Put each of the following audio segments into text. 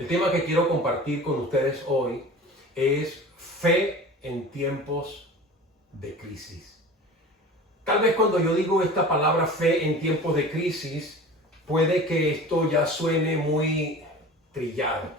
El tema que quiero compartir con ustedes hoy es fe en tiempos de crisis. Tal vez cuando yo digo esta palabra fe en tiempos de crisis, puede que esto ya suene muy trillado.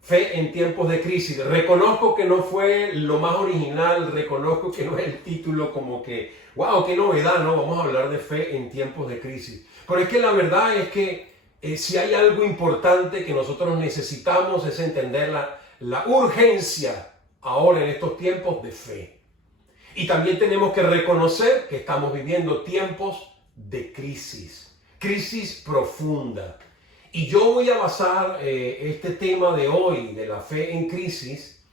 Fe en tiempos de crisis. Reconozco que no fue lo más original, reconozco que no es el título como que, wow, qué novedad, ¿no? Vamos a hablar de fe en tiempos de crisis. Pero es que la verdad es que si hay algo importante que nosotros necesitamos es entender la urgencia ahora en estos tiempos de fe. Y también tenemos que reconocer que estamos viviendo tiempos de crisis profunda. Y yo voy a basar este tema de hoy, de la fe en crisis,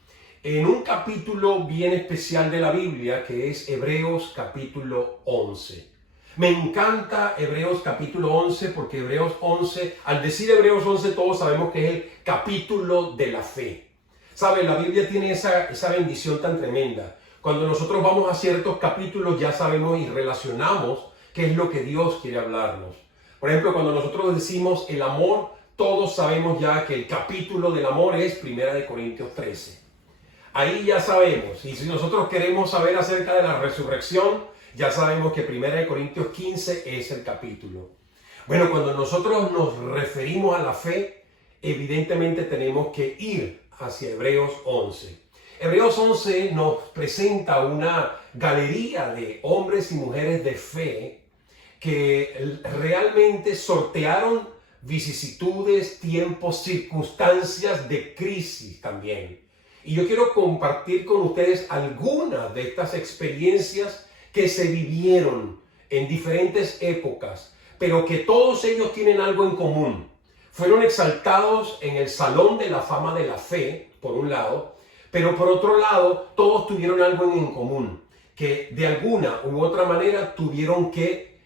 en un capítulo bien especial de la Biblia, que es Hebreos capítulo 11. Me encanta Hebreos capítulo 11 porque Hebreos 11, al decir Hebreos 11 todos sabemos que es el capítulo de la fe. ¿Sabe? La Biblia tiene esa bendición tan tremenda. Cuando nosotros vamos a ciertos capítulos ya sabemos y relacionamos qué es lo que Dios quiere hablarnos. Por ejemplo, cuando nosotros decimos el amor, todos sabemos ya que el capítulo del amor es 1 Corintios 13. Ahí ya sabemos. Y si nosotros queremos saber acerca de la resurrección, ya sabemos que 1 Corintios 15 es el capítulo. Bueno, cuando nosotros nos referimos a la fe, evidentemente tenemos que ir hacia Hebreos 11. Hebreos 11 nos presenta una galería de hombres y mujeres de fe que realmente sortearon vicisitudes, tiempos, circunstancias de crisis también. Y yo quiero compartir con ustedes algunas de estas experiencias que se vivieron en diferentes épocas, pero que todos ellos tienen algo en común. Fueron exaltados en el Salón de la Fama de la Fe, por un lado, pero por otro lado, todos tuvieron algo en común, que de alguna u otra manera tuvieron que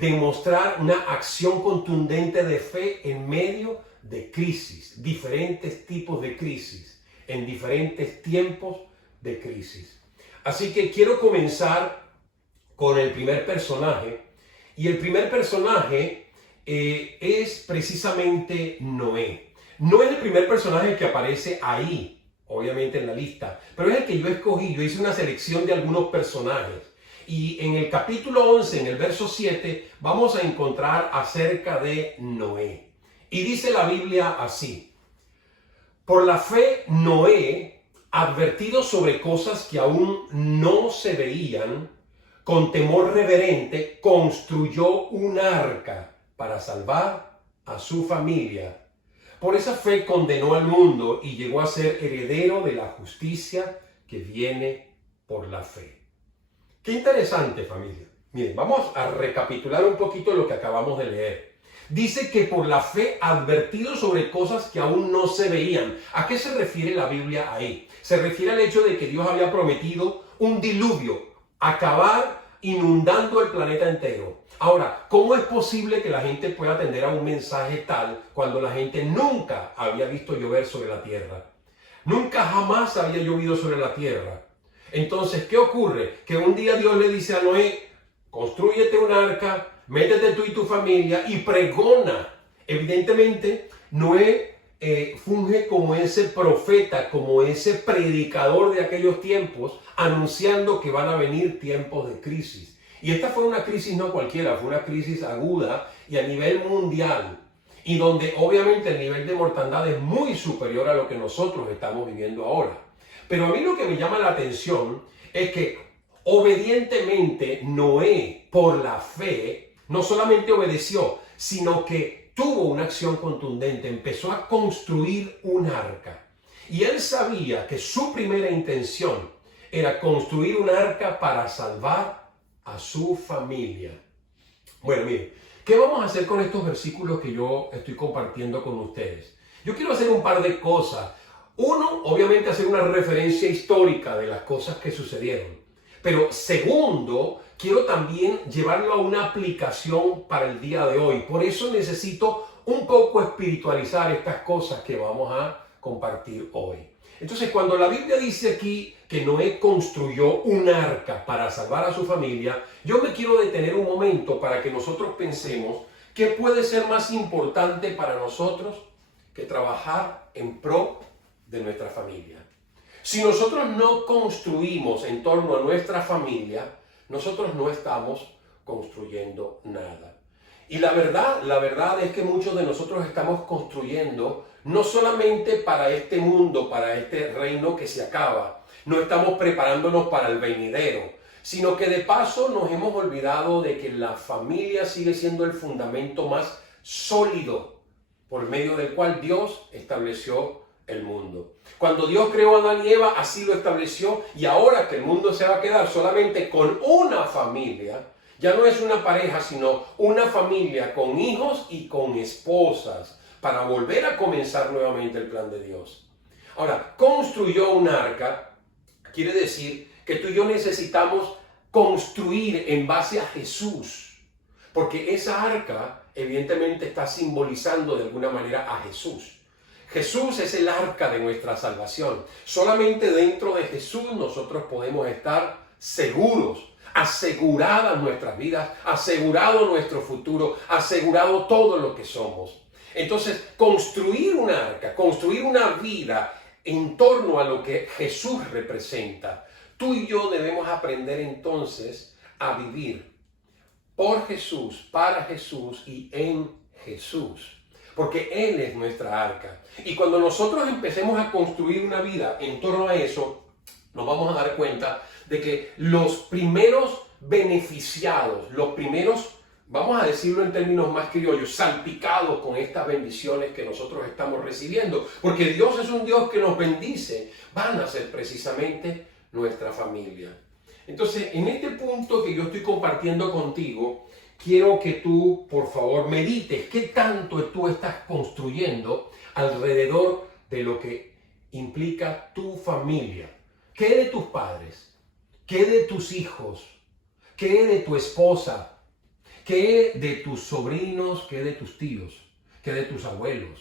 demostrar una acción contundente de fe en medio de crisis, diferentes tipos de crisis, en diferentes tiempos de crisis. Así que quiero comenzar con el primer personaje, y el primer personaje es precisamente Noé. No es el primer personaje que aparece ahí, obviamente en la lista, pero es el que yo escogí. Yo hice una selección de algunos personajes. Y en el capítulo 11, en el verso 7, vamos a encontrar acerca de Noé. Y dice la Biblia así: por la fe, Noé, advertido sobre cosas que aún no se veían, con temor reverente, construyó un arca para salvar a su familia. Por esa fe condenó al mundo y llegó a ser heredero de la justicia que viene por la fe. Qué interesante, familia. Miren, vamos a recapitular un poquito lo que acabamos de leer. Dice que por la fe advertido sobre cosas que aún no se veían. ¿A qué se refiere la Biblia ahí? Se refiere al hecho de que Dios había prometido un diluvio, acabar inundando el planeta entero. Ahora, ¿cómo es posible que la gente pueda atender a un mensaje tal cuando la gente nunca había visto llover sobre la tierra? Nunca jamás había llovido sobre la tierra. Entonces, ¿qué ocurre? Que un día Dios le dice a Noé: constrúyete un arca, métete tú y tu familia y pregona. Evidentemente, Noé funge como ese profeta, como ese predicador de aquellos tiempos, anunciando que van a venir tiempos de crisis. Y esta fue una crisis no cualquiera, fue una crisis aguda y a nivel mundial, y donde obviamente el nivel de mortandad es muy superior a lo que nosotros estamos viviendo ahora. Pero a mí lo que me llama la atención es que obedientemente Noé, por la fe, no solamente obedeció, sino que tuvo una acción contundente, empezó a construir un arca. Y él sabía que su primera intención era construir un arca para salvar a su familia. Bueno, miren, ¿qué vamos a hacer con estos versículos que yo estoy compartiendo con ustedes? Yo quiero hacer un par de cosas. Uno, obviamente hacer una referencia histórica de las cosas que sucedieron. Pero segundo, quiero también llevarlo a una aplicación para el día de hoy. Por eso necesito un poco espiritualizar estas cosas que vamos a compartir hoy. Entonces, cuando la Biblia dice aquí que Noé construyó un arca para salvar a su familia, yo me quiero detener un momento para que nosotros pensemos qué puede ser más importante para nosotros que trabajar en pro de nuestra familia. Si nosotros no construimos en torno a nuestra familia, nosotros no estamos construyendo nada. Y la verdad es que muchos de nosotros estamos construyendo no solamente para este mundo, para este reino que se acaba, no estamos preparándonos para el venidero, sino que de paso nos hemos olvidado de que la familia sigue siendo el fundamento más sólido por medio del cual Dios estableció el mundo. Cuando Dios creó a Adán y Eva, así lo estableció, y ahora que el mundo se va a quedar solamente con una familia, ya no es una pareja, sino una familia con hijos y con esposas, para volver a comenzar nuevamente el plan de Dios. Ahora, construyó un arca, quiere decir que tú y yo necesitamos construir en base a Jesús, porque esa arca evidentemente está simbolizando de alguna manera a Jesús. Jesús es el arca de nuestra salvación. Solamente dentro de Jesús nosotros podemos estar seguros, aseguradas nuestras vidas, asegurado nuestro futuro, asegurado todo lo que somos. Entonces, construir un arca, construir una vida en torno a lo que Jesús representa. Tú y yo debemos aprender entonces a vivir por Jesús, para Jesús y en Jesús. Porque Él es nuestra arca. Y cuando nosotros empecemos a construir una vida en torno a eso, nos vamos a dar cuenta de que los primeros beneficiados, los primeros, vamos a decirlo en términos más criollos, salpicados con estas bendiciones que nosotros estamos recibiendo, porque Dios es un Dios que nos bendice, van a ser precisamente nuestra familia. Entonces, en este punto que yo estoy compartiendo contigo, quiero que tú, por favor, medites qué tanto tú estás construyendo alrededor de lo que implica tu familia. ¿Qué de tus padres? ¿Qué de tus hijos? ¿Qué de tu esposa? ¿Qué de tus sobrinos? ¿Qué de tus tíos? ¿Qué de tus abuelos?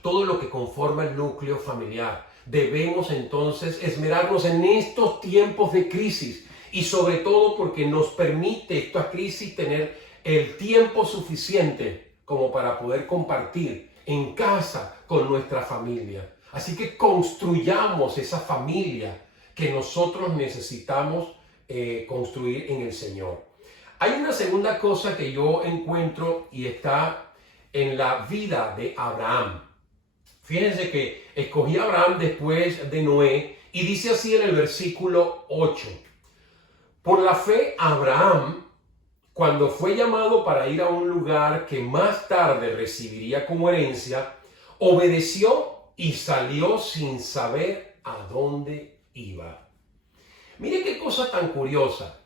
Todo lo que conforma el núcleo familiar. Debemos entonces esmerarnos en estos tiempos de crisis y sobre todo porque nos permite esta crisis tener el tiempo suficiente como para poder compartir en casa con nuestra familia. Así que construyamos esa familia que nosotros necesitamos construir en el Señor. Hay una segunda cosa que yo encuentro y está en la vida de Abraham. Fíjense que escogí a Abraham después de Noé y dice así en el versículo 8. Por la fe, Abraham, cuando fue llamado para ir a un lugar que más tarde recibiría como herencia, obedeció y salió sin saber a dónde iba. Mire qué cosa tan curiosa.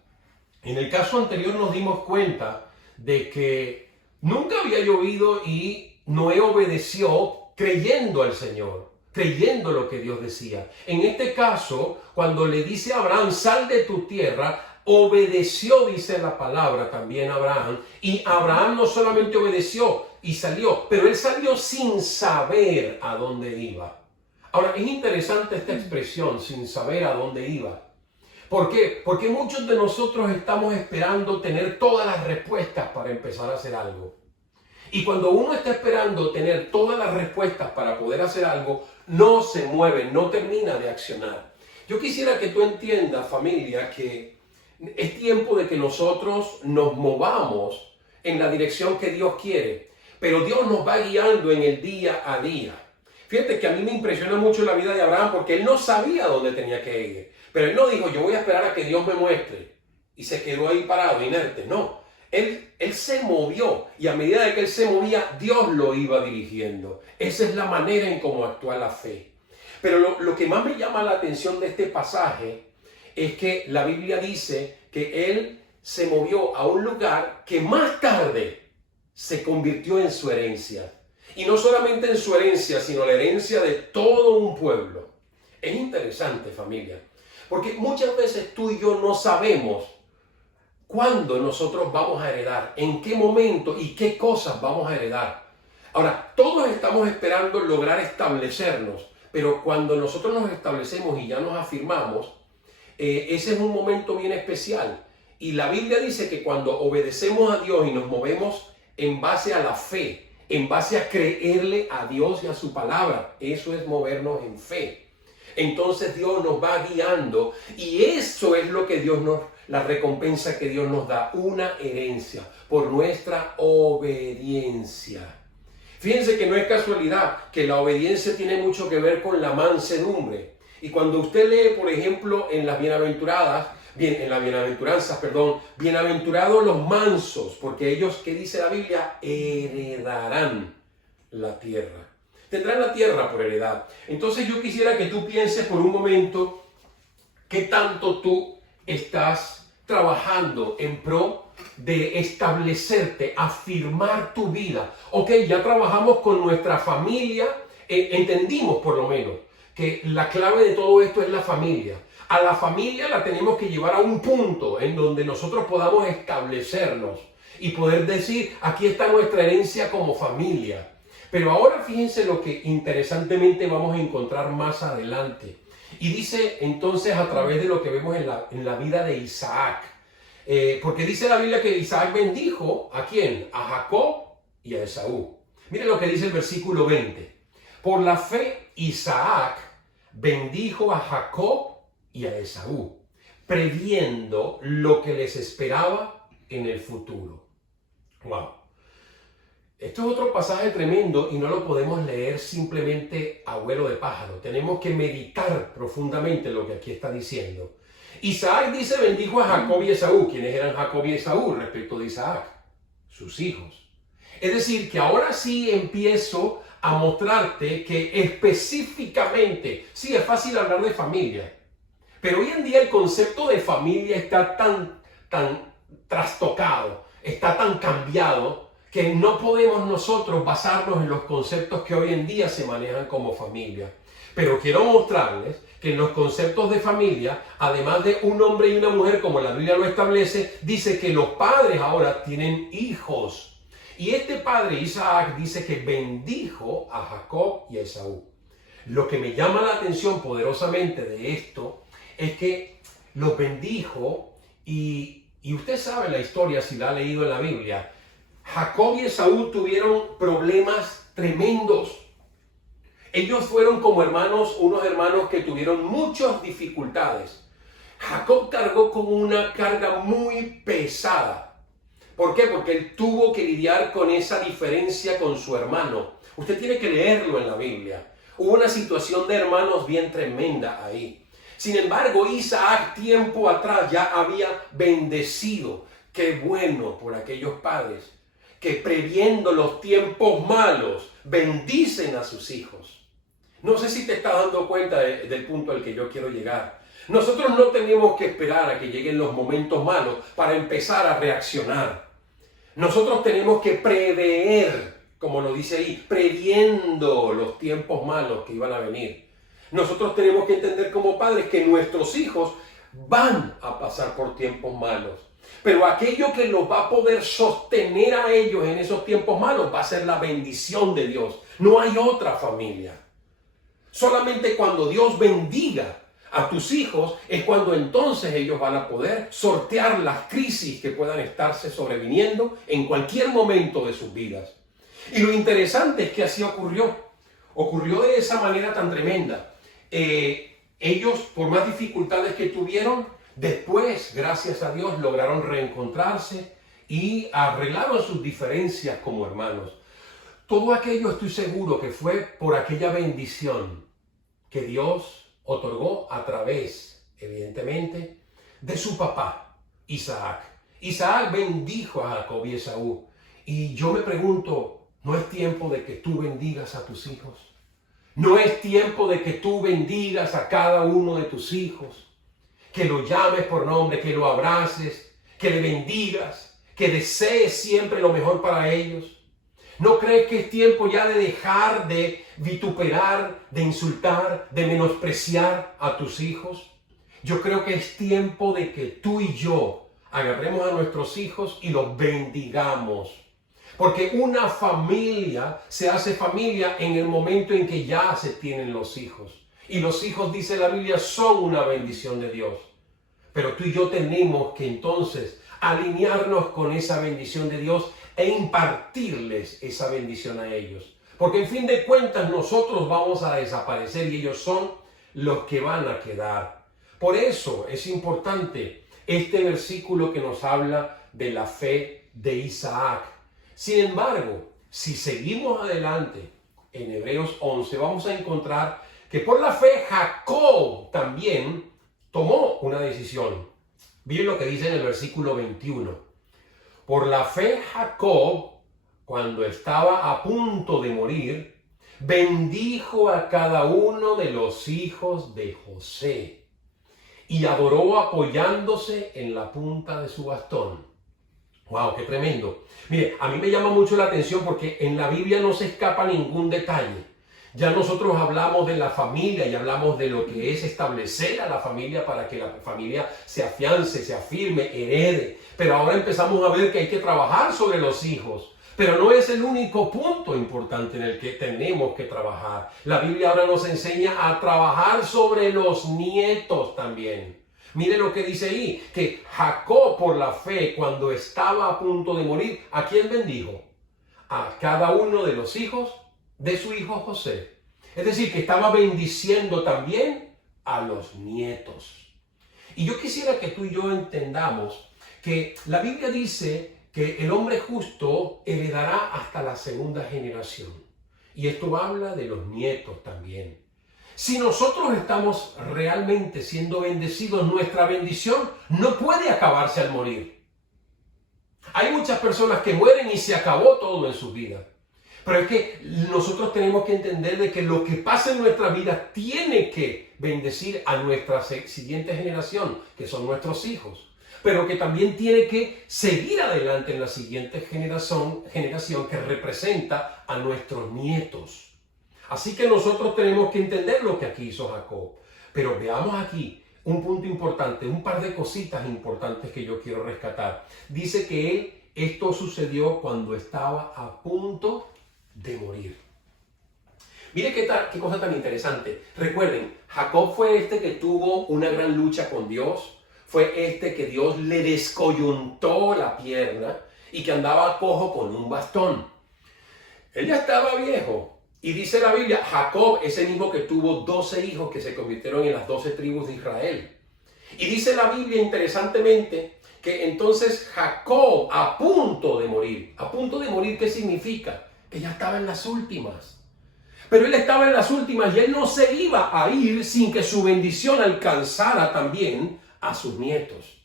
En el caso anterior nos dimos cuenta de que nunca había llovido y Noé obedeció creyendo al Señor, creyendo lo que Dios decía. En este caso, cuando le dice a Abraham, sal de tu tierra, obedeció, dice la palabra también Abraham, y Abraham no solamente obedeció y salió, pero él salió sin saber a dónde iba. Ahora, es interesante esta expresión, sin saber a dónde iba. ¿Por qué? Porque muchos de nosotros estamos esperando tener todas las respuestas para empezar a hacer algo. Y cuando uno está esperando tener todas las respuestas para poder hacer algo, no se mueve, no termina de accionar. Yo quisiera que tú entiendas, familia, que es tiempo de que nosotros nos movamos en la dirección que Dios quiere, pero Dios nos va guiando en el día a día. Fíjate que a mí me impresiona mucho la vida de Abraham porque él no sabía dónde tenía que ir, pero él no dijo, yo voy a esperar a que Dios me muestre, y se quedó ahí parado, inerte, no. Él se movió y a medida de que él se movía, Dios lo iba dirigiendo. Esa es la manera en cómo actúa la fe. Pero lo que más me llama la atención de este pasaje es que la Biblia dice que él se movió a un lugar que más tarde se convirtió en su herencia. Y no solamente en su herencia, sino la herencia de todo un pueblo. Es interesante, familia, porque muchas veces tú y yo no sabemos ¿cuándo nosotros vamos a heredar? ¿En qué momento y qué cosas vamos a heredar? Ahora, todos estamos esperando lograr establecernos, pero cuando nosotros nos establecemos y ya nos afirmamos, ese es un momento bien especial. Y la Biblia dice que cuando obedecemos a Dios y nos movemos en base a la fe, en base a creerle a Dios y a su palabra. Eso es movernos en fe. Entonces Dios nos va guiando y eso es lo que la recompensa que Dios nos da, una herencia por nuestra obediencia. Fíjense que no es casualidad que la obediencia tiene mucho que ver con la mansedumbre. Y cuando usted lee, por ejemplo, en las bienaventuradas, bienaventurados los mansos, porque ellos, ¿qué dice la Biblia? Heredarán la tierra. Tendrán la tierra por heredad. Entonces yo quisiera que tú pienses por un momento qué tanto tú estás trabajando en pro de establecerte, afirmar tu vida. Ok, ya trabajamos con nuestra familia, entendimos por lo menos que la clave de todo esto es la familia. A la familia la tenemos que llevar a un punto en donde nosotros podamos establecernos y poder decir, aquí está nuestra herencia como familia. Pero ahora fíjense lo que interesantemente vamos a encontrar más adelante. Y dice entonces a través de lo que vemos en la vida de Isaac. Porque dice la Biblia que Isaac bendijo, ¿a quién? A Jacob y a Esaú. Miren lo que dice el versículo 20. Por la fe Isaac bendijo a Jacob y a Esaú, previendo lo que les esperaba en el futuro. Wow. Esto es otro pasaje tremendo y no lo podemos leer simplemente a vuelo de pájaro. Tenemos que meditar profundamente lo que aquí está diciendo. Isaac dice bendijo a Jacob y Esaú. ¿Quiénes eran Jacob y Esaú respecto de Isaac? Sus hijos. Es decir, que ahora sí empiezo a mostrarte que específicamente, sí es fácil hablar de familia, pero hoy en día el concepto de familia está tan trastocado, está tan cambiado, que no podemos nosotros basarnos en los conceptos que hoy en día se manejan como familia. Pero quiero mostrarles que en los conceptos de familia, además de un hombre y una mujer, como la Biblia lo establece, dice que los padres ahora tienen hijos. Y este padre, Isaac, dice que bendijo a Jacob y a Esaú. Lo que me llama la atención poderosamente de esto es que los bendijo y usted sabe la historia si la ha leído en la Biblia. Jacob y Esaú tuvieron problemas tremendos. Ellos fueron como hermanos, unos hermanos que tuvieron muchas dificultades. Jacob cargó con una carga muy pesada. ¿Por qué? Porque él tuvo que lidiar con esa diferencia con su hermano. Usted tiene que leerlo en la Biblia. Hubo una situación de hermanos bien tremenda ahí. Sin embargo, Isaac tiempo atrás ya había bendecido. Qué bueno por aquellos padres que previendo los tiempos malos bendicen a sus hijos. No sé si te estás dando cuenta del punto al que yo quiero llegar. Nosotros no tenemos que esperar a que lleguen los momentos malos para empezar a reaccionar. Nosotros tenemos que prever, como lo dice ahí, previendo los tiempos malos que iban a venir. Nosotros tenemos que entender como padres que nuestros hijos van a pasar por tiempos malos. Pero aquello que los va a poder sostener a ellos en esos tiempos malos va a ser la bendición de Dios. No hay otra familia. Solamente cuando Dios bendiga a tus hijos es cuando entonces ellos van a poder sortear las crisis que puedan estarse sobreviniendo en cualquier momento de sus vidas. Y lo interesante es que así ocurrió. Ocurrió de esa manera tan tremenda. Ellos, por más dificultades que tuvieron, después, gracias a Dios, lograron reencontrarse y arreglaron sus diferencias como hermanos. Todo aquello estoy seguro que fue por aquella bendición que Dios otorgó a través, evidentemente, de su papá, Isaac. Isaac bendijo a Jacob y Esaú. Y yo me pregunto, ¿no es tiempo de que tú bendigas a tus hijos? ¿No es tiempo de que tú bendigas a cada uno de tus hijos? Que lo llames por nombre, que lo abraces, que le bendigas, que desees siempre lo mejor para ellos. ¿No crees que es tiempo ya de dejar de vituperar, de insultar, de menospreciar a tus hijos? Yo creo que es tiempo de que tú y yo agarremos a nuestros hijos y los bendigamos. Porque una familia se hace familia en el momento en que ya se tienen los hijos. Y los hijos, dice la Biblia, son una bendición de Dios. Pero tú y yo tenemos que entonces alinearnos con esa bendición de Dios e impartirles esa bendición a ellos. Porque en fin de cuentas nosotros vamos a desaparecer y ellos son los que van a quedar. Por eso es importante este versículo que nos habla de la fe de Isaac. Sin embargo, si seguimos adelante en Hebreos 11, vamos a encontrar que por la fe Jacob también tomó una decisión. Miren lo que dice en el versículo 21. Por la fe Jacob, cuando estaba a punto de morir, bendijo a cada uno de los hijos de José y adoró apoyándose en la punta de su bastón. ¡Wow! ¡Qué tremendo! Mire, a mí me llama mucho la atención porque en la Biblia no se escapa ningún detalle. Ya nosotros hablamos de la familia y hablamos de lo que es establecer a la familia para que la familia se afiance, se afirme, herede. Pero ahora empezamos a ver que hay que trabajar sobre los hijos. Pero no es el único punto importante en el que tenemos que trabajar. La Biblia ahora nos enseña a trabajar sobre los nietos también. Mire lo que dice ahí, que Jacob por la fe cuando estaba a punto de morir, ¿a quién bendijo? A cada uno de los hijos de su hijo José. Es decir, que estaba bendiciendo también a los nietos. Y yo quisiera que tú y yo entendamos que la Biblia dice que el hombre justo heredará hasta la segunda generación. Y esto habla de los nietos también. Si nosotros estamos realmente siendo bendecidos, nuestra bendición no puede acabarse al morir. Hay muchas personas que mueren y se acabó todo en su vida. Pero es que nosotros tenemos que entender de que lo que pasa en nuestra vida tiene que bendecir a nuestra siguiente generación, que son nuestros hijos. Pero que también tiene que seguir adelante en la siguiente generación que representa a nuestros nietos. Así que nosotros tenemos que entender lo que aquí hizo Jacob. Pero veamos aquí un punto importante, un par de cositas importantes que yo quiero rescatar. Dice que esto sucedió cuando estaba a punto de morir. Mire qué cosa tan interesante. Recuerden, Jacob fue este que tuvo una gran lucha con Dios. Fue este que Dios le descoyuntó la pierna y que andaba cojo con un bastón. Él ya estaba viejo. Y dice la Biblia, Jacob es el mismo que tuvo 12 hijos que se convirtieron en las 12 tribus de Israel. Y dice la Biblia interesantemente que entonces Jacob a punto de morir. ¿A punto de morir qué significa? Que ya estaba en las últimas. Pero él estaba en las últimas y él no se iba a ir sin que su bendición alcanzara también a sus nietos.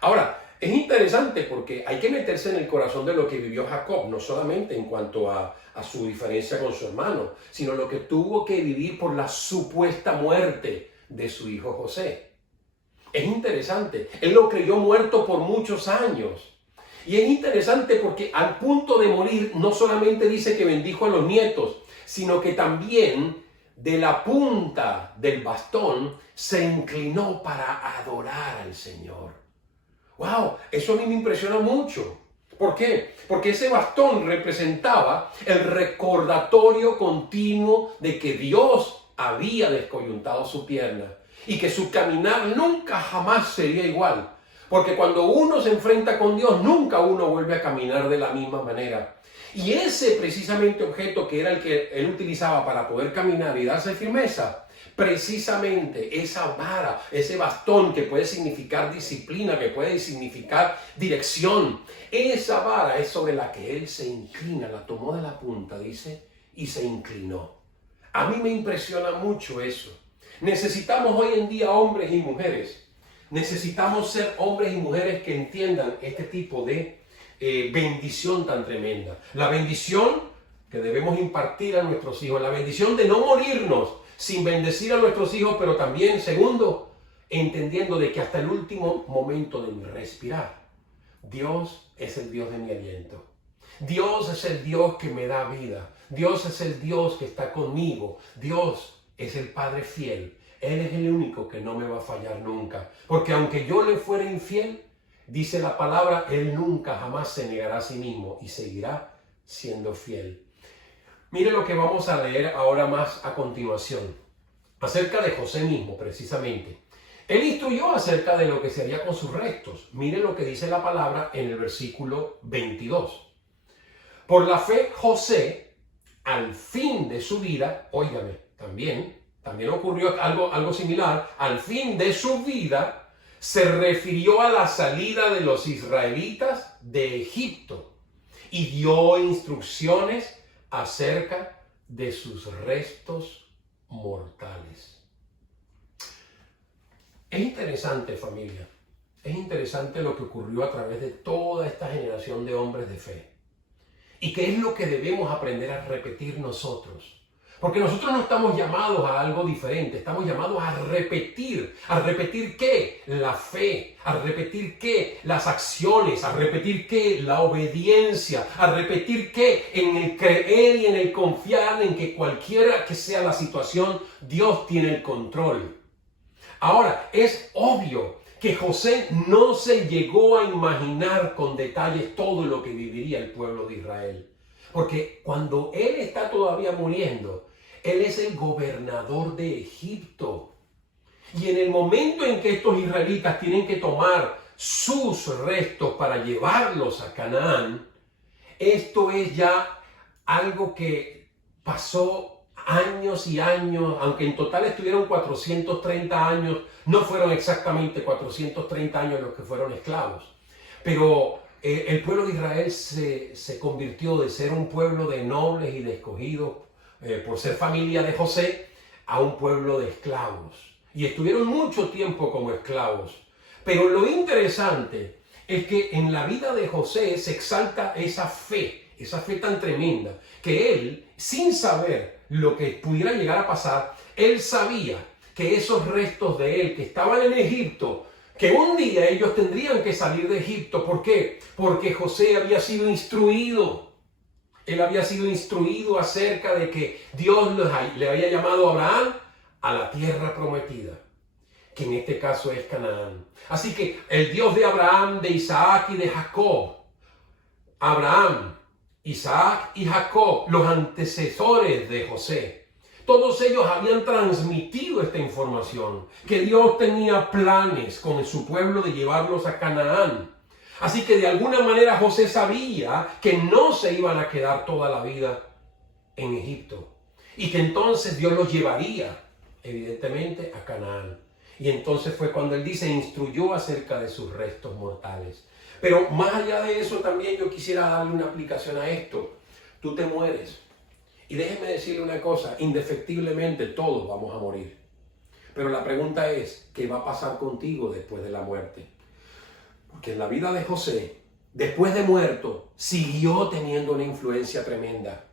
Ahora, es interesante porque hay que meterse en el corazón de lo que vivió Jacob, no solamente en cuanto a su diferencia con su hermano, sino lo que tuvo que vivir por la supuesta muerte de su hijo José. Es interesante, él lo creyó muerto por muchos años. Y es interesante porque al punto de morir no solamente dice que bendijo a los nietos, sino que también de la punta del bastón se inclinó para adorar al Señor. ¡Wow! Eso a mí me impresiona mucho. ¿Por qué? Porque ese bastón representaba el recordatorio continuo de que Dios había descoyuntado su pierna y que su caminar nunca jamás sería igual. Porque cuando uno se enfrenta con Dios, nunca uno vuelve a caminar de la misma manera. Y ese precisamente objeto que era el que él utilizaba para poder caminar y darse firmeza, precisamente esa vara, ese bastón que puede significar disciplina, que puede significar dirección, esa vara es sobre la que él se inclina, la tomó de la punta, dice, y se inclinó. A mí me impresiona mucho eso. Necesitamos hoy en día hombres y mujeres. Necesitamos ser hombres y mujeres que entiendan este tipo de bendición tan tremenda. La bendición que debemos impartir a nuestros hijos, la bendición de no morirnos sin bendecir a nuestros hijos, pero también, segundo, entendiendo de que hasta el último momento de mi respirar, Dios es el Dios de mi aliento. Dios es el Dios que me da vida. Dios es el Dios que está conmigo. Dios es el Padre fiel. Él es el único que no me va a fallar nunca. Porque aunque yo le fuera infiel, dice la palabra, Él nunca jamás se negará a sí mismo y seguirá siendo fiel. Mire lo que vamos a leer ahora más a continuación, acerca de José mismo precisamente. Él instruyó acerca de lo que sería con sus restos. Mire lo que dice la palabra en el versículo 22. Por la fe, José, al fin de su vida, óigame, también ocurrió algo similar, al fin de su vida, se refirió a la salida de los israelitas de Egipto y dio instrucciones acerca de sus restos mortales. Es interesante, familia, es interesante lo que ocurrió a través de toda esta generación de hombres de fe. ¿Y qué es lo que debemos aprender a repetir nosotros? Porque nosotros no estamos llamados a algo diferente, estamos llamados a repetir. ¿A repetir qué? La fe. ¿A repetir qué? Las acciones. ¿A repetir qué? La obediencia. ¿A repetir qué? En el creer y en el confiar en que cualquiera que sea la situación, Dios tiene el control. Ahora, es obvio que José no se llegó a imaginar con detalles todo lo que viviría el pueblo de Israel. Porque cuando él está todavía muriendo, él es el gobernador de Egipto. Y en el momento en que estos israelitas tienen que tomar sus restos para llevarlos a Canaán, esto es ya algo que pasó años y años, aunque en total estuvieron 430 años, no fueron exactamente 430 años los que fueron esclavos. Pero el pueblo de Israel se convirtió de ser un pueblo de nobles y de escogidos por ser familia de José a un pueblo de esclavos. Y estuvieron mucho tiempo como esclavos. Pero lo interesante es que en la vida de José se exalta esa fe tan tremenda, que él, sin saber lo que pudiera llegar a pasar, él sabía que esos restos de él que estaban en Egipto, que un día ellos tendrían que salir de Egipto. ¿Por qué? Porque José había sido instruido. Él había sido instruido acerca de que Dios le había llamado a Abraham a la tierra prometida, que en este caso es Canaán. Así que el Dios de Abraham, de Isaac y de Jacob, Abraham, Isaac y Jacob, los antecesores de José, todos ellos habían transmitido esta información, que Dios tenía planes con su pueblo de llevarlos a Canaán. Así que de alguna manera José sabía que no se iban a quedar toda la vida en Egipto y que entonces Dios los llevaría, evidentemente, a Canaán. Y entonces fue cuando él dice, instruyó acerca de sus restos mortales. Pero más allá de eso también yo quisiera darle una aplicación a esto. Tú te mueres. Y déjeme decirle una cosa, indefectiblemente todos vamos a morir. Pero la pregunta es, ¿qué va a pasar contigo después de la muerte? Porque en la vida de José, después de muerto, siguió teniendo una influencia tremenda.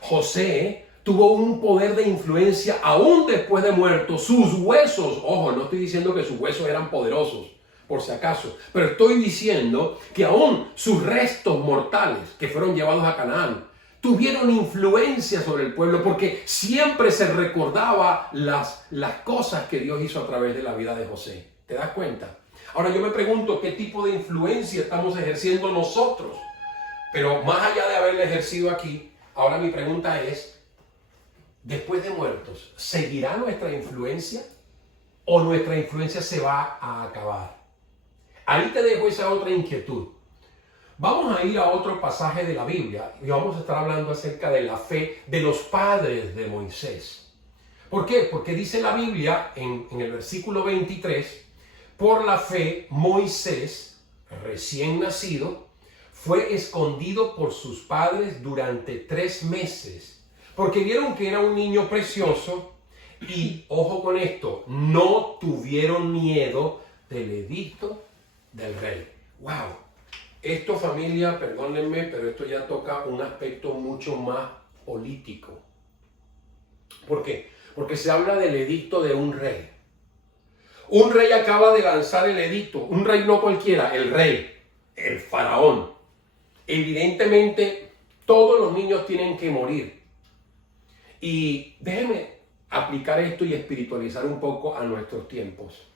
José tuvo un poder de influencia aún después de muerto. Sus huesos, ojo, no estoy diciendo que sus huesos eran poderosos, por si acaso, pero estoy diciendo que aún sus restos mortales que fueron llevados a Canaán tuvieron influencia sobre el pueblo, porque siempre se recordaba las cosas que Dios hizo a través de la vida de José. ¿Te das cuenta? Ahora yo me pregunto qué tipo de influencia estamos ejerciendo nosotros. Pero más allá de haberla ejercido aquí, ahora mi pregunta es, después de muertos, ¿seguirá nuestra influencia o nuestra influencia se va a acabar? Ahí te dejo esa otra inquietud. Vamos a ir a otro pasaje de la Biblia y vamos a estar hablando acerca de la fe de los padres de Moisés. ¿Por qué? Porque dice la Biblia en el versículo 23, por la fe Moisés, recién nacido, fue escondido por sus padres durante 3 meses, porque vieron que era un niño precioso y, ojo con esto, no tuvieron miedo del edicto del rey. ¡Wow! Esto, familia, perdónenme, pero esto ya toca un aspecto mucho más político. ¿Por qué? Porque se habla del edicto de un rey. Un rey acaba de lanzar el edicto, un rey no cualquiera, el rey, el faraón. Evidentemente, todos los niños tienen que morir. Y déjenme aplicar esto y espiritualizar un poco a nuestros tiempos.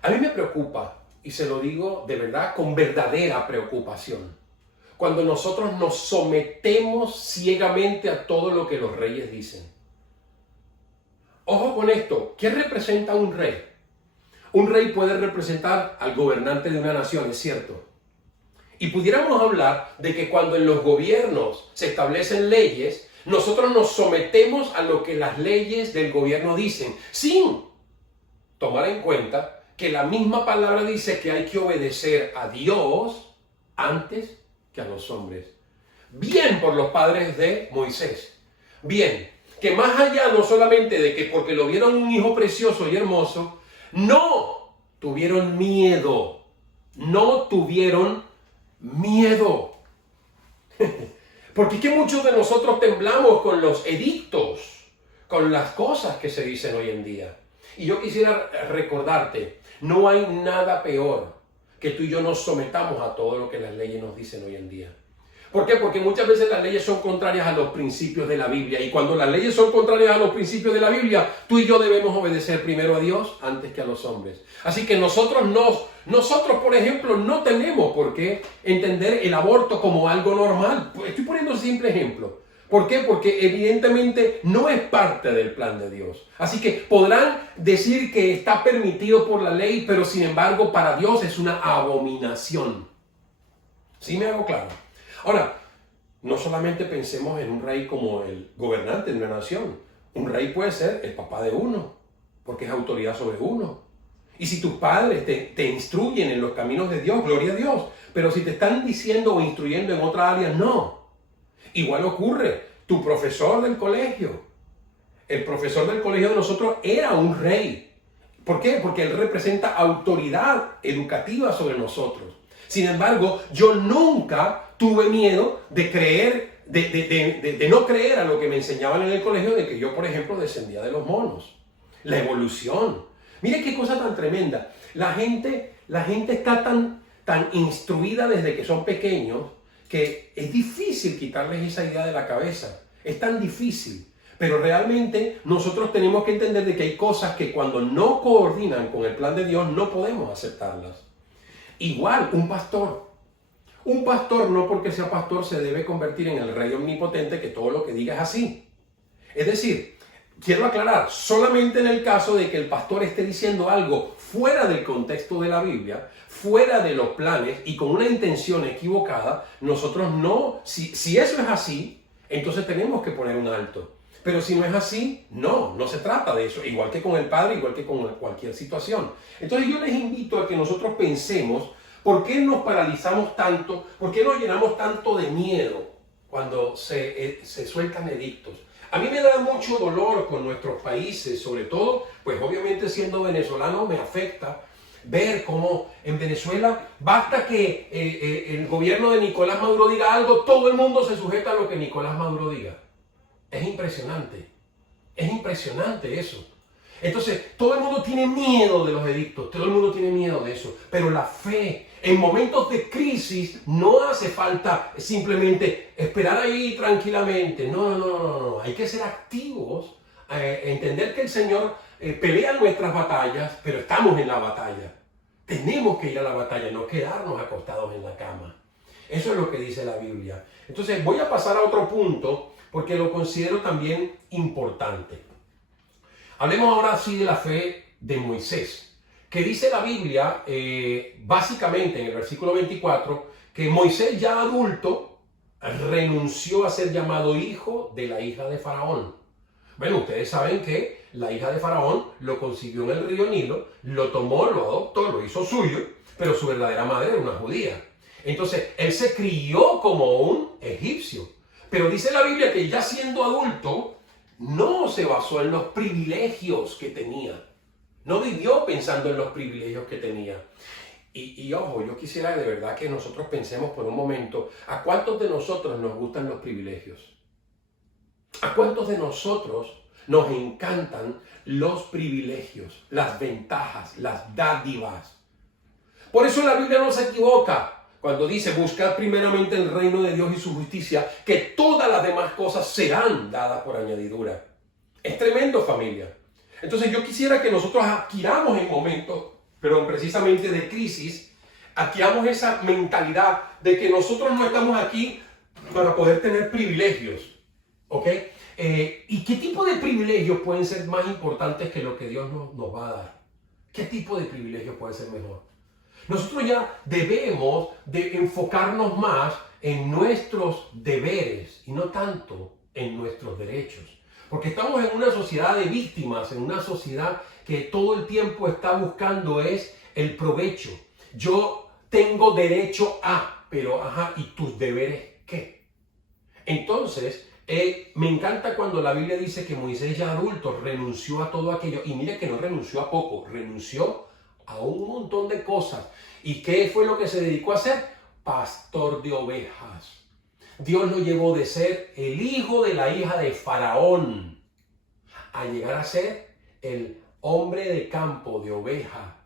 A mí me preocupa, y se lo digo de verdad con verdadera preocupación, cuando nosotros nos sometemos ciegamente a todo lo que los reyes dicen. Ojo con esto, ¿qué representa un rey? Un rey puede representar al gobernante de una nación, es cierto. Y pudiéramos hablar de que cuando en los gobiernos se establecen leyes, nosotros nos sometemos a lo que las leyes del gobierno dicen, sin tomar en cuenta que la misma palabra dice que hay que obedecer a Dios antes que a los hombres. Bien por los padres de Moisés. Bien, que más allá no solamente de que porque lo vieron un hijo precioso y hermoso, no tuvieron miedo. No tuvieron miedo. Porque es que muchos de nosotros temblamos con los edictos, con las cosas que se dicen hoy en día. Y yo quisiera recordarte, no hay nada peor que tú y yo nos sometamos a todo lo que las leyes nos dicen hoy en día. ¿Por qué? Porque muchas veces las leyes son contrarias a los principios de la Biblia. Y cuando las leyes son contrarias a los principios de la Biblia, tú y yo debemos obedecer primero a Dios antes que a los hombres. Así que nosotros, por ejemplo, no tenemos por qué entender el aborto como algo normal. Estoy poniendo un simple ejemplo. ¿Por qué? Porque evidentemente no es parte del plan de Dios. Así que podrán decir que está permitido por la ley, pero sin embargo para Dios es una abominación. ¿Sí me hago claro? Ahora, no solamente pensemos en un rey como el gobernante de una nación. Un rey puede ser el papá de uno, porque es autoridad sobre uno. Y si tus padres te instruyen en los caminos de Dios, gloria a Dios. Pero si te están diciendo o instruyendo en otra área, no. Igual ocurre, tu profesor del colegio. El profesor del colegio de nosotros era un rey. ¿Por qué? Porque él representa autoridad educativa sobre nosotros. Sin embargo, yo nunca tuve miedo de creer, de no creer a lo que me enseñaban en el colegio, de que yo, por ejemplo, descendía de los monos. La evolución. Mire qué cosa tan tremenda. La gente está tan instruida desde que son pequeños que es difícil quitarles esa idea de la cabeza. Es tan difícil. Pero realmente nosotros tenemos que entender de que hay cosas que cuando no coordinan con el plan de Dios no podemos aceptarlas. Igual, un pastor. Un pastor no porque sea pastor se debe convertir en el rey omnipotente que todo lo que diga es así. Es decir, quiero aclarar, solamente en el caso de que el pastor esté diciendo algo fuera del contexto de la Biblia, fuera de los planes y con una intención equivocada, nosotros no, si eso es así, entonces tenemos que poner un alto. Pero si no es así, no se trata de eso, igual que con el padre, igual que con cualquier situación. Entonces yo les invito a que nosotros pensemos, ¿por qué nos paralizamos tanto? ¿Por qué nos llenamos tanto de miedo cuando se sueltan edictos? A mí me da mucho dolor con nuestros países, sobre todo, pues obviamente siendo venezolano me afecta ver cómo en Venezuela basta que el gobierno de Nicolás Maduro diga algo, todo el mundo se sujeta a lo que Nicolás Maduro diga. Es impresionante eso. Entonces, todo el mundo tiene miedo de los edictos, todo el mundo tiene miedo de eso, pero la fe, en momentos de crisis, no hace falta simplemente esperar ahí tranquilamente, no, hay que ser activos, entender que el Señor pelea nuestras batallas, pero estamos en la batalla. Tenemos que ir a la batalla, no quedarnos acostados en la cama. Eso es lo que dice la Biblia. Entonces, voy a pasar a otro punto, porque lo considero también importante. Hablemos ahora sí de la fe de Moisés, que dice la Biblia, básicamente en el versículo 24, que Moisés ya adulto renunció a ser llamado hijo de la hija de Faraón. Bueno, ustedes saben que la hija de Faraón lo consiguió en el río Nilo, lo tomó, lo adoptó, lo hizo suyo, pero su verdadera madre era una judía. Entonces, él se crió como un egipcio. Pero dice la Biblia que ya siendo adulto, no se basó en los privilegios que tenía. No vivió pensando en los privilegios que tenía. Y ojo, yo quisiera de verdad que nosotros pensemos por un momento, ¿a cuántos de nosotros nos gustan los privilegios? ¿A cuántos de nosotros nos encantan los privilegios, las ventajas, las dádivas? Por eso la Biblia no se equivoca cuando dice, buscad primeramente el reino de Dios y su justicia, que todas las demás cosas serán dadas por añadidura. Es tremendo, familia. Entonces yo quisiera que nosotros adquiramos en momentos, pero precisamente de crisis, adquiramos esa mentalidad de que nosotros no estamos aquí para poder tener privilegios. ¿Ok? ¿Y qué tipo de privilegios pueden ser más importantes que lo que Dios nos va a dar? ¿Qué tipo de privilegios puede ser mejor? Nosotros ya debemos de enfocarnos más en nuestros deberes y no tanto en nuestros derechos. Porque estamos en una sociedad de víctimas, en una sociedad que todo el tiempo está buscando es el provecho. Yo tengo derecho a, pero ajá, ¿y tus deberes qué? Entonces, me encanta cuando la Biblia dice que Moisés ya adulto renunció a todo aquello. Y mire que no renunció a poco, renunció a un montón de cosas. ¿Y qué fue lo que se dedicó a hacer? Pastor de ovejas. Dios lo llevó de ser el hijo de la hija de Faraón a llegar a ser el hombre de campo de oveja.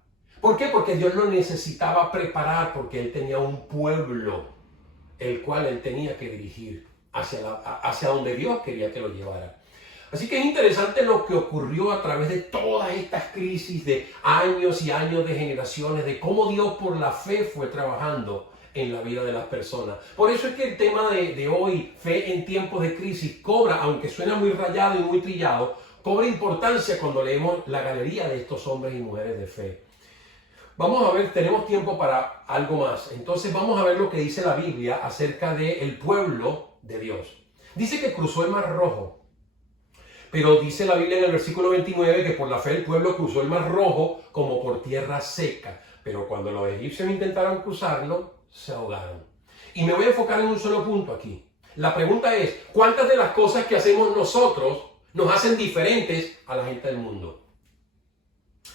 ¿Por qué? Porque Dios lo necesitaba preparar, porque él tenía un pueblo el cual él tenía que dirigir hacia donde Dios quería que lo llevara. Así que es interesante lo que ocurrió a través de todas estas crisis de años y años de generaciones, de cómo Dios por la fe fue trabajando en la vida de las personas. Por eso es que el tema de hoy, fe en tiempos de crisis, cobra, aunque suena muy rayado y muy trillado, cobra importancia cuando leemos la galería de estos hombres y mujeres de fe. Vamos a ver, tenemos tiempo para algo más. Entonces vamos a ver lo que dice la Biblia acerca del pueblo de Dios. Dice que cruzó el Mar Rojo. Pero dice la Biblia en el versículo 29 que por la fe el pueblo cruzó el Mar Rojo como por tierra seca. Pero cuando los egipcios intentaron cruzarlo, se ahogaron. Y me voy a enfocar en un solo punto aquí. La pregunta es, ¿cuántas de las cosas que hacemos nosotros nos hacen diferentes a la gente del mundo?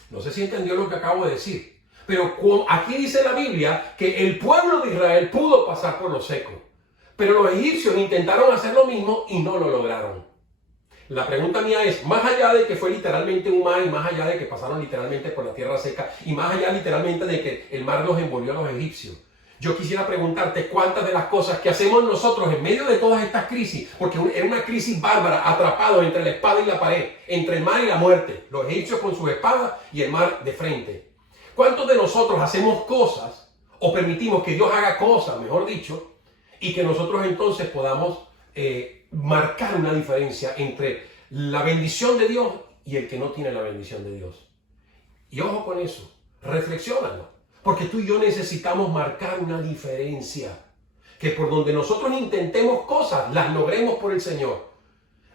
No sé si entendió lo que acabo de decir. Pero aquí dice la Biblia que el pueblo de Israel pudo pasar por lo seco. Pero los egipcios intentaron hacer lo mismo y no lo lograron. La pregunta mía es, más allá de que fue literalmente un mar y más allá de que pasaron literalmente por la tierra seca y más allá literalmente de que el mar los envolvió a los egipcios, yo quisiera preguntarte cuántas de las cosas que hacemos nosotros en medio de todas estas crisis, porque era una crisis bárbara, atrapados entre la espada y la pared, entre el mar y la muerte, los egipcios con sus espadas y el mar de frente. ¿Cuántos de nosotros hacemos cosas o permitimos que Dios haga cosas, mejor dicho, y que nosotros entonces podamos marcar una diferencia entre la bendición de Dios y el que no tiene la bendición de Dios? Y ojo con eso, reflexiónalo, porque tú y yo necesitamos marcar una diferencia, que por donde nosotros intentemos cosas, las logremos por el Señor,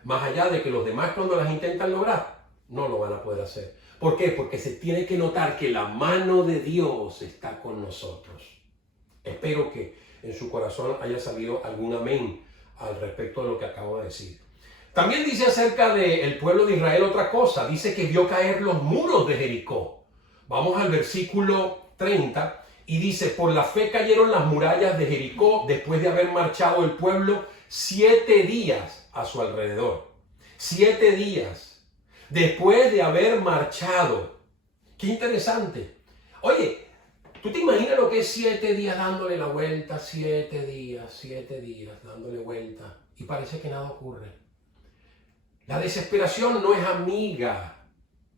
más allá de que los demás cuando las intentan lograr, no lo van a poder hacer. ¿Por qué? Porque se tiene que notar que la mano de Dios está con nosotros. Espero que en su corazón haya salido algún amén al respecto de lo que acabo de decir. También dice acerca del pueblo de Israel otra cosa. Dice que vio caer los muros de Jericó. Vamos al versículo 30 y dice, por la fe cayeron las murallas de Jericó después de haber marchado el pueblo 7 días a su alrededor. 7 días después de haber marchado. Qué interesante. Oye, ¿tú te imaginas lo que es 7 días dándole la vuelta? 7 días dándole vuelta y parece que nada ocurre. La desesperación no es amiga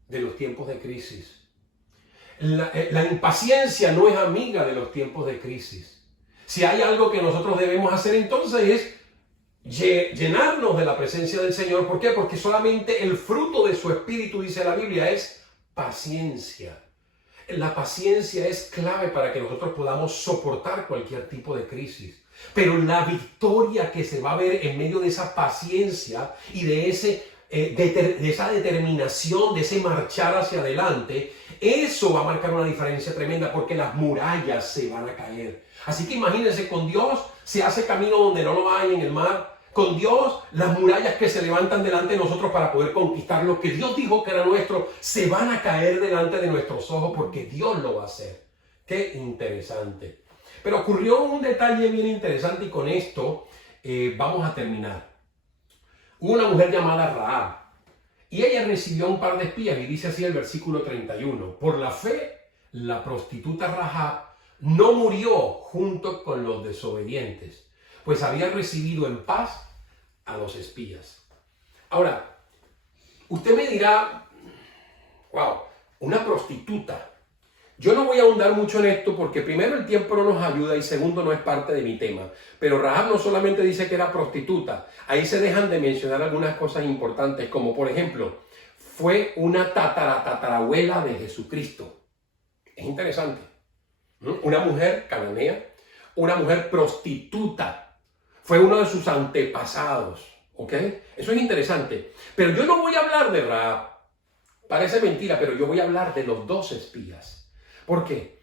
de los tiempos de crisis. La impaciencia no es amiga de los tiempos de crisis. Si hay algo que nosotros debemos hacer entonces es llenarnos de la presencia del Señor. ¿Por qué? Porque solamente el fruto de su espíritu, dice la Biblia, es paciencia. La paciencia es clave para que nosotros podamos soportar cualquier tipo de crisis. Pero la victoria que se va a ver en medio de esa paciencia y de esa determinación, de ese marchar hacia adelante, eso va a marcar una diferencia tremenda porque las murallas se van a caer. Así que imagínense, con Dios se hace camino donde no lo hay en el mar. Con Dios, las murallas que se levantan delante de nosotros para poder conquistar lo que Dios dijo que era nuestro, se van a caer delante de nuestros ojos porque Dios lo va a hacer. Qué interesante. Pero ocurrió un detalle bien interesante y con esto vamos a terminar. Hubo una mujer llamada Rahab y ella recibió un par de espías y dice así el versículo 31. Por la fe, la prostituta Rahab no murió junto con los desobedientes, pues había recibido en paz a los espías. Ahora, usted me dirá, wow, una prostituta. Yo no voy a ahondar mucho en esto porque primero el tiempo no nos ayuda y segundo no es parte de mi tema. Pero Rahab no solamente dice que era prostituta, ahí se dejan de mencionar algunas cosas importantes, como por ejemplo, fue una tatarabuela de Jesucristo. Es interesante. una mujer cananea, una mujer prostituta. Fue uno de sus antepasados, ¿ok? Eso es interesante. Pero yo no voy a hablar de Rahab. Parece mentira, pero yo voy a hablar de los dos espías. ¿Por qué?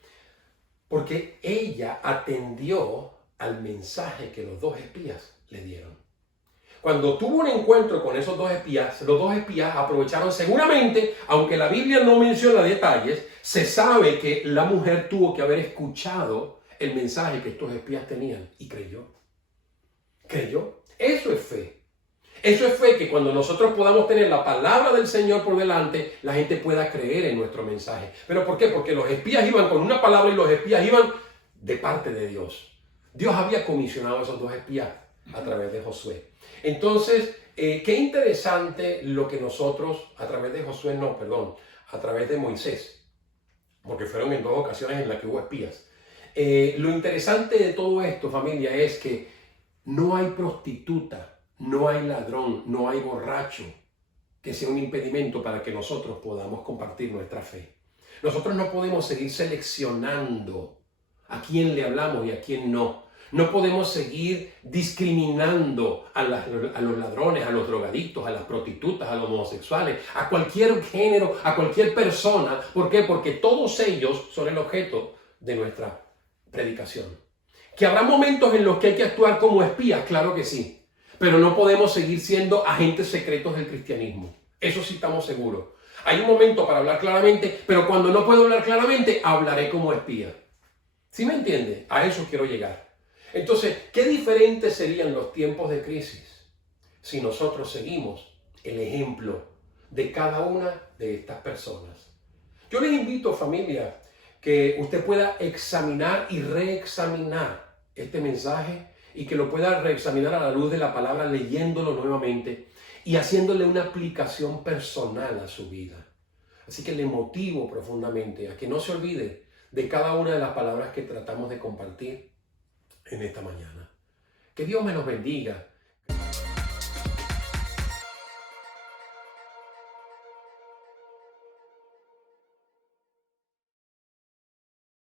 Porque ella atendió al mensaje que los dos espías le dieron. Cuando tuvo un encuentro con esos dos espías, los dos espías aprovecharon seguramente, aunque la Biblia no menciona detalles, se sabe que la mujer tuvo que haber escuchado el mensaje que estos espías tenían y creyó. ¿Creyó? Eso es fe. Eso es fe, que cuando nosotros podamos tener la palabra del Señor por delante, la gente pueda creer en nuestro mensaje. ¿Pero por qué? Porque los espías iban con una palabra y los espías iban de parte de Dios. Dios había comisionado a esos dos espías a través de Josué. Entonces, qué interesante lo que nosotros, a través de Josué, a través de Moisés, porque fueron en dos ocasiones en las que hubo espías. Lo interesante de todo esto, familia, es que no hay prostituta, no hay ladrón, no hay borracho que sea un impedimento para que nosotros podamos compartir nuestra fe. Nosotros no podemos seguir seleccionando a quién le hablamos y a quién no. No podemos seguir discriminando a los ladrones, a los drogadictos, a las prostitutas, a los homosexuales, a cualquier género, a cualquier persona. ¿Por qué? Porque todos ellos son el objeto de nuestra predicación. ¿Que habrá momentos en los que hay que actuar como espías? Claro que sí. Pero no podemos seguir siendo agentes secretos del cristianismo. Eso sí estamos seguros. Hay un momento para hablar claramente, pero cuando no puedo hablar claramente, hablaré como espía. ¿Sí me entiende? A eso quiero llegar. Entonces, ¿qué diferentes serían los tiempos de crisis si nosotros seguimos el ejemplo de cada una de estas personas? Yo les invito, familia, que usted pueda examinar y reexaminar este mensaje y que lo pueda reexaminar a la luz de la palabra, leyéndolo nuevamente y haciéndole una aplicación personal a su vida. Así que le motivo profundamente a que no se olvide de cada una de las palabras que tratamos de compartir en esta mañana. Que Dios me los bendiga